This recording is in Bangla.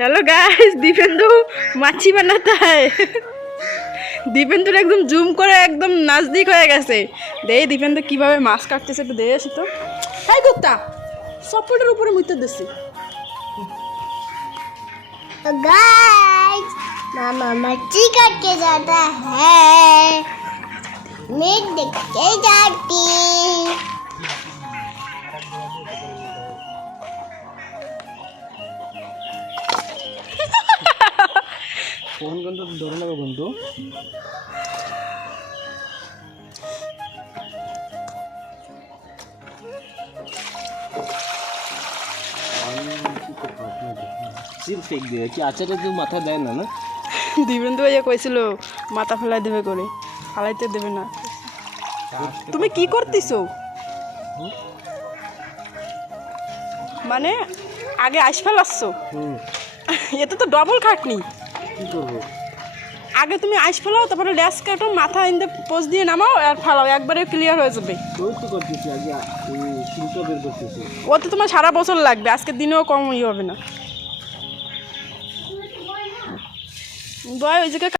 हेलो गाइस दीपेंदु माछी बनाता है। दीपेंदुर एकदम जूम करे एकदम नजदीक हो गेছে। দেই দীপেন্দু কিভাবে মাছ কাটতেছে একটু দেখে আসি তো। এই কুত্তা সপোর্টের উপরে মুইতে দিছি। तो गाइस मामा मच्छी काट के जाता है, मैं देख के जाती। ফোন কিন্তু ধরে নেবে কিন্তু সিল ফেক দিয়ে কি আচারে তো মাথা দেয় না না দীপেন্দু ভাইয়া কইছিল মাথা ফেলাই দেবে করে, ফালাইতে দেবে না। তুমি কি করতেছো? মানে আগে আইস ফেলাচ্ছ, এতে তো ডবল খাটনি। কি করবো আগে তুমি আইস ফেলাও, তারপরে ল্যাস কাটো, মাথা ইন্দে পোজ দিয়ে নামাও আর ফালাও, একবারে ক্লিয়ার হয়ে যাবে। তুই তো করতেছি আগে সিলটা বের করতেছি। ও তো তোমার সারা বছর লাগবে, আজকে দিনেও কম হবে না। বয় ওই জায়গায়